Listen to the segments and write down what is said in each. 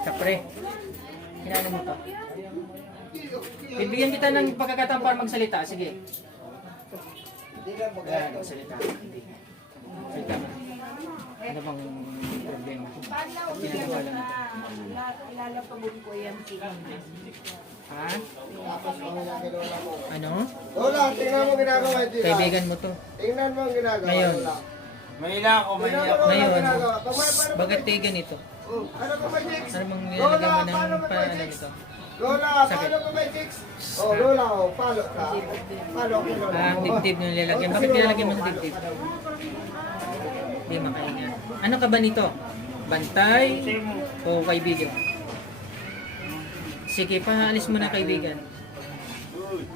Kapre. Hinano mo to. Bibigyan kita ng pagkakataon para magsalita. Sige. Ayan, magsalita. Hindi. Salita mo. Ano bang problema? Ginagawa lang ito. Ilalapagod ko yan. Ha? Ano? Lola, tingnan mo ginagawa dito. Kaibigan mo to. Tingnan mo ang ginagawa. Ngayon. Lola. Mahila ako, mahila ako. Ngayon, Paano bakit kayo ganito? Ano pa may chicks? Ano bang Lola, nilalagyan mo paano ng pa may paano chicks? ito? Lola, paano pa may chicks? Oh, Lola, oh, palo ka. Palo ko, Lola. Dibdib na nilalagyan. Bakit nilalagyan mo ng dibdib? Hindi makahinga. Ano ka ba nito? Bantay o kaibigan? Sige, paalis mo na kaibigan.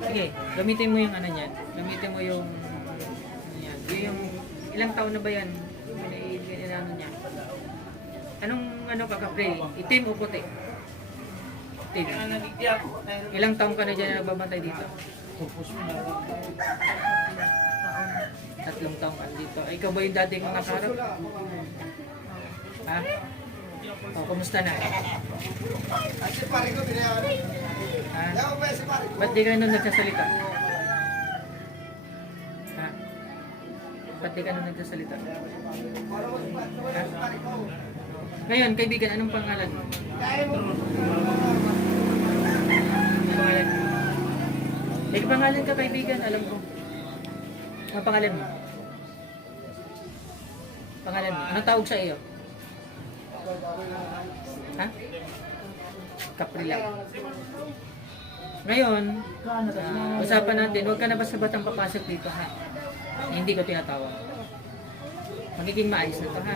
Sige, gamitin mo yung ano niyan. Gamitin mo yung ano yan. Yung ilang taon na ba yan? Ano niya? Anong ano ka kapre? Itim o puti? Itim. Ilang taon ka na dyan na nagbabantay dito? 3 taon ka dito. Ay, ikaw ba yung dating mga karap? Ha? O, kumusta na? Si pare ko, binayaran. Ha? Yaw ba si pare ko? Ba't di ka nun nagsasalita? Ha? Ba't di ka nun nagsasalita? Ha? Ngayon, kaibigan, anong pangalan mo? Anong pangalan mo? May pangalan ka, kaibigan, alam ko. Ano pangalan mo? Pangalan mo? Anong tawag sa iyo? Ha? Kapri lang. Ngayon, usapan natin, huwag ka na basta-batang papasok dito, ha? Hindi ko tinatawag. Magiging maayos na to, ha?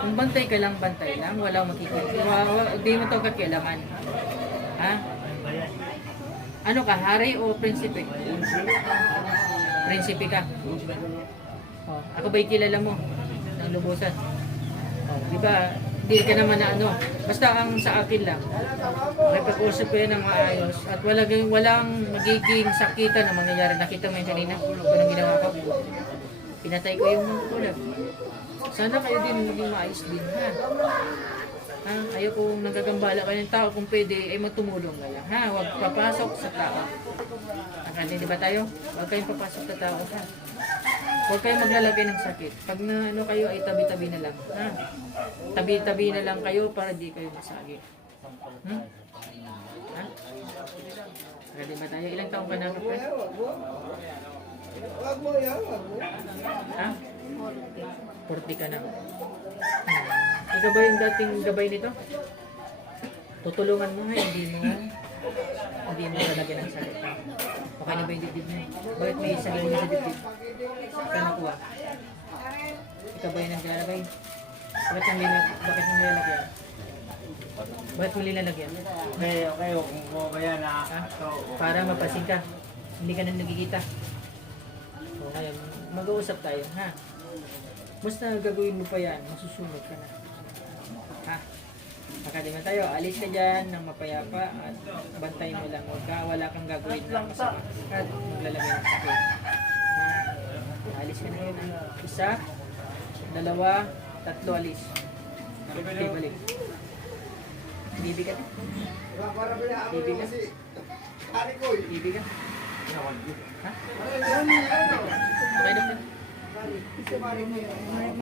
Kung bantay ka lang, bantay lang. Walang makikita. Hindi mo to kakialaman. Ha? Ano ka, hari o prinsipe? Prinsipe ka. Oh, ako ba'y kilala mo ng lubusan? Oh, di ba? Hindi ka naman na ano. Basta ang sa akin lang. Nakipag-usap ko yan ng maayos. At walang magiging sakitan na mangyayari. Nakita mo yung kanina? Kung anong ginawa ko? Pinatay ko yung kulab. Sana kayo din maging maayos din, ha? Ha? Ayaw kong nagagambala kayo ng tao. Kung pwede, ay magtumulong kayo. Ha? Huwag papasok sa tao. Akala, di ba tayo? Huwag kayong papasok sa tao, ha? Huwag kayong maglalagay ng sakit. Pag na ano kayo, ay tabi-tabi na lang. Ha? Tabi-tabi na lang kayo para di kayo masagi. Hmm? Ha? Akala, di ba tayo? Ilang taong ka na, kapre? Wag mo yan, wag mo. Ha? 40 ka na. Ikaw ba yung dating gabay nito? Tutulungan mo nga, hindi mo lalagyan ng sakit. Okay na ba yung dibdib niya? Bakit may sakit mo sa dibdib? Saan nakuha? Ikaw ba yung naglalagay? Bakit yung nilalagyan? Bakit mo nilalagyan? Okay, kung mo ba yan na Ha? Para mapasin ka. Hindi ka na nagkikita. O ngayon, mag-uusap tayo, ha? Basta gagawin mo pa yan, masusunod ka na. Ha? Makadima tayo, alis ka dyan ng mapayapa at bantay mo lang. Wala kang gagawin na masama. At maglalagay ng sakit. Ha? Alis ka na yun. Isa, 2, 3, alis. Okay, balik. Bibi ka? Para binayaran Bibi mo ka? kasi. Pare ko, Bibi ka? Ha? yan, yan. Okay na ba? Si pare ko.